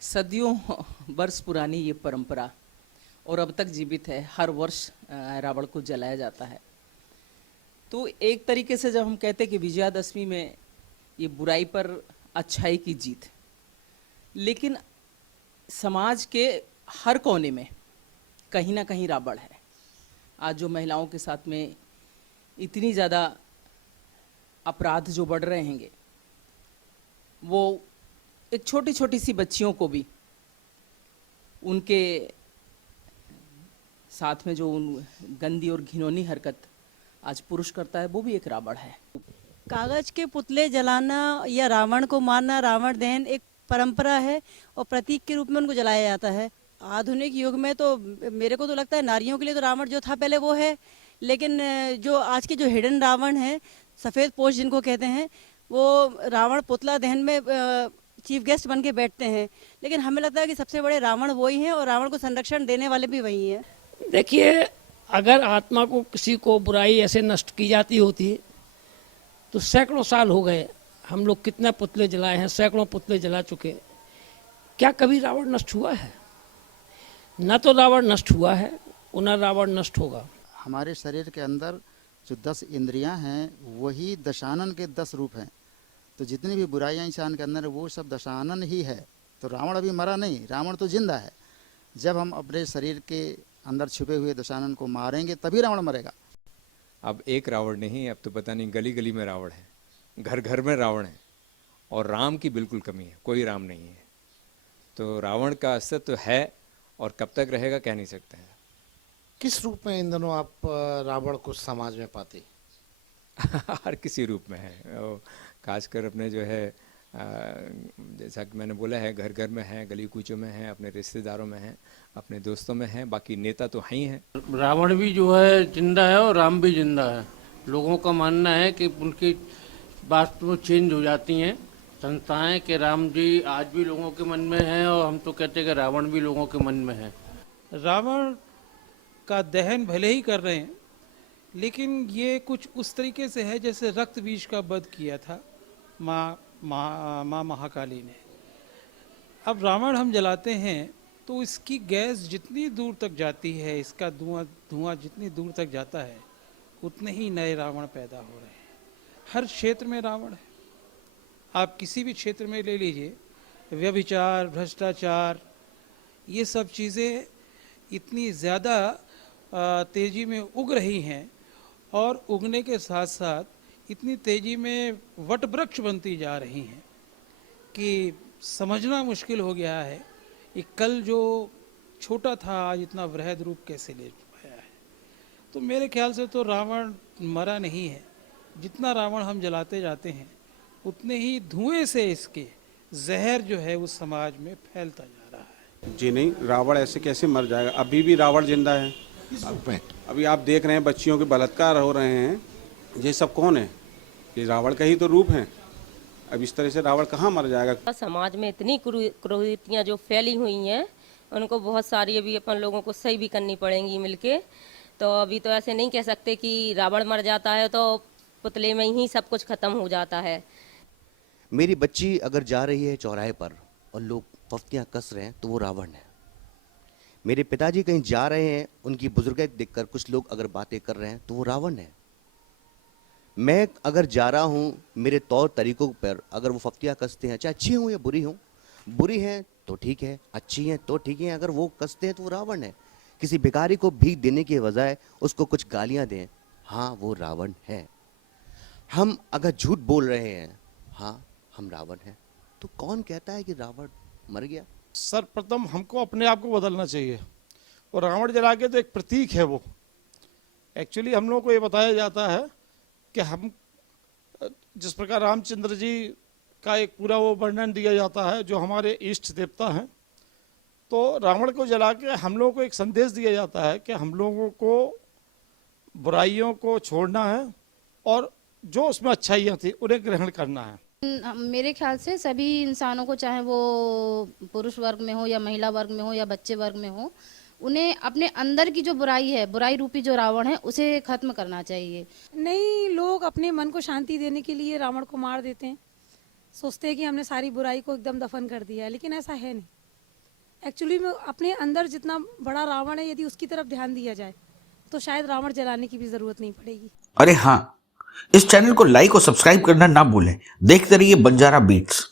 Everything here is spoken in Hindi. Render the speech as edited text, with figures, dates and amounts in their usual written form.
सदियों वर्ष पुरानी ये परंपरा और अब तक जीवित है। हर वर्ष रावण को जलाया जाता है। तो एक तरीके से जब हम कहते हैं कि विजयादशमी में ये बुराई पर अच्छाई की जीत, लेकिन समाज के हर कोने में कहीं ना कहीं रावण है। आज जो महिलाओं के साथ में इतनी ज़्यादा अपराध जो बढ़ रहे हैंगे, वो एक छोटी छोटी सी बच्चियों को भी उनके साथ में जो उन गंदी और घिनौनी हरकत आज पुरुष करता है, वो भी एक रावण है। कागज के पुतले जलाना या रावण को मारना, रावण दहन एक परंपरा है और प्रतीक के रूप में उनको जलाया जाता है। आधुनिक युग में तो मेरे को तो लगता है नारियों के लिए तो रावण जो था पहले वो है, लेकिन जो आज के जो हिडन रावण है, सफ़ेद पोश जिनको कहते हैं, वो रावण पुतला दहन में चीफ गेस्ट बन के बैठते हैं। लेकिन हमें लगता है कि सबसे बड़े रावण वही हैं और रावण को संरक्षण देने वाले भी वही हैं। देखिए, अगर आत्मा को किसी को बुराई ऐसे नष्ट की जाती होती तो सैकड़ों साल हो गए, हम लोग कितने पुतले जलाए हैं, सैकड़ों पुतले जला चुके। क्या कभी रावण नष्ट हुआ है? न तो रावण नष्ट हुआ है और न रावण नष्ट होगा। हमारे शरीर के अंदर जो 10 इंद्रियां हैं वही दशानन के 10 रूप हैं। तो जितनी भी बुराइयां इंसान के अंदर वो सब दशानन ही है। तो रावण अभी मरा नहीं, रावण तो जिंदा है। जब हम अपने शरीर के अंदर छुपे हुए दशानन को मारेंगे तभी रावण मरेगा। अब एक रावण नहीं, अब तो पता नहीं गली गली में रावण है, घर घर में रावण है, और राम की बिल्कुल कमी है, कोई राम नहीं है। तो रावण का अस्तित्व है और कब तक रहेगा कह नहीं सकते हैं। किस रूप में इन दिनों आप रावण को समाज में पाते? हर किसी रूप में है, खासकर अपने जो है जैसा कि मैंने बोला है, घर घर में है, गली कूचों में है, अपने रिश्तेदारों में है, अपने दोस्तों में है, बाकी नेता तो हैं ही हैं। रावण भी जो है जिंदा है और राम भी जिंदा है। लोगों का मानना है कि उनकी बात तो चेंज हो जाती हैं संस्थाएं, कि राम जी आज भी लोगों के मन में है और हम तो कहते हैं कि रावण भी लोगों के मन में है। रावण का दहन भले ही कर रहे हैं, लेकिन ये कुछ उस तरीके से है जैसे रक्त बीज का वध किया था माँ महाकाली ने। अब रावण हम जलाते हैं तो इसकी गैस जितनी दूर तक जाती है, इसका धुआं जितनी दूर तक जाता है, उतने ही नए रावण पैदा हो रहे हैं। हर क्षेत्र में रावण है। आप किसी भी क्षेत्र में ले लीजिए, व्यभिचार, भ्रष्टाचार, ये सब चीज़ें इतनी ज़्यादा तेज़ी में उग रही हैं और उगने के साथ साथ इतनी तेज़ी में वट वृक्ष बनती जा रही हैं कि समझना मुश्किल हो गया है कि कल जो छोटा था आज इतना वृहद रूप कैसे ले पाया है। तो मेरे ख्याल से तो रावण मरा नहीं है। जितना रावण हम जलाते जाते हैं उतने ही धुएं से इसके जहर जो है उस समाज में फैलता जा रहा है। जी नहीं, रावण ऐसे कैसे मर जाएगा? अभी भी रावण जिंदा है। अभी आप देख रहे हैं बच्चियों के बलात्कार हो रहे हैं, ये सब कौन है? ये रावण का ही तो रूप है। अब इस तरह से रावण कहाँ मर जाएगा? समाज में इतनी कुरीतियाँ जो फैली हुई हैं, उनको बहुत सारी अभी अपन लोगों को सही भी करनी पड़ेंगी मिलके। तो अभी तो ऐसे नहीं कह सकते कि रावण मर जाता है तो पुतले में ही सब कुछ खत्म हो जाता है। मेरी बच्ची अगर जा रही है चौराहे पर और लोग पफ्तियाँ कस रहे हैं तो वो रावण है। मेरे पिताजी कहीं जा रहे हैं, उनकी बुजुर्गत देखकर कुछ लोग अगर बातें कर रहे हैं तो वो रावण है। मैं अगर जा रहा हूँ, मेरे तौर तरीकों पर अगर वो फफ्तियाँ कसते हैं, चाहे अच्छी हों या बुरी हैं तो ठीक है, अच्छी हैं तो ठीक है, अगर वो कसते हैं तो वो रावण है। किसी भिखारी को भीख देने के बजाय उसको कुछ गालियाँ दें, हाँ वो रावण है। हम अगर झूठ बोल रहे हैं, हाँ हम रावण हैं। तो कौन कहता है कि रावण मर गया? सर्वप्रथम हमको अपने आप को बदलना चाहिए। और रावण जला के तो एक प्रतीक है वो। एक्चुअली हम लोगों को ये बताया जाता है कि हम जिस प्रकार रामचंद्र जी का एक पूरा वो वर्णन दिया जाता है जो हमारे इष्ट देवता हैं, तो रावण को जला के हम लोगों को एक संदेश दिया जाता है कि हम लोगों को बुराइयों को छोड़ना है और जो उसमें अच्छाइयाँ थी उन्हें ग्रहण करना है। मेरे ख्याल से सभी इंसानों को, चाहे वो पुरुष वर्ग में हो या महिला वर्ग में हो या बच्चे वर्ग में हो, उन्हें अपने अंदर की जो बुराई है, बुराई रूपी जो रावण है, उसे खत्म करना चाहिए। नहीं, लोग अपने मन को शांति देने के लिए रावण को मार देते हैं, सोचते हैं कि हमने सारी बुराई को एकदम दफन कर दिया है, लेकिन ऐसा है नहीं। एक्चुअली में अपने अंदर जितना बड़ा रावण है, यदि उसकी तरफ ध्यान दिया जाए तो शायद रावण जलाने की भी जरूरत नहीं पड़ेगी। अरे हाँ, इस चैनल को लाइक और सब्सक्राइब करना ना भूलें। देखते रहिए बंजारा बीट्स।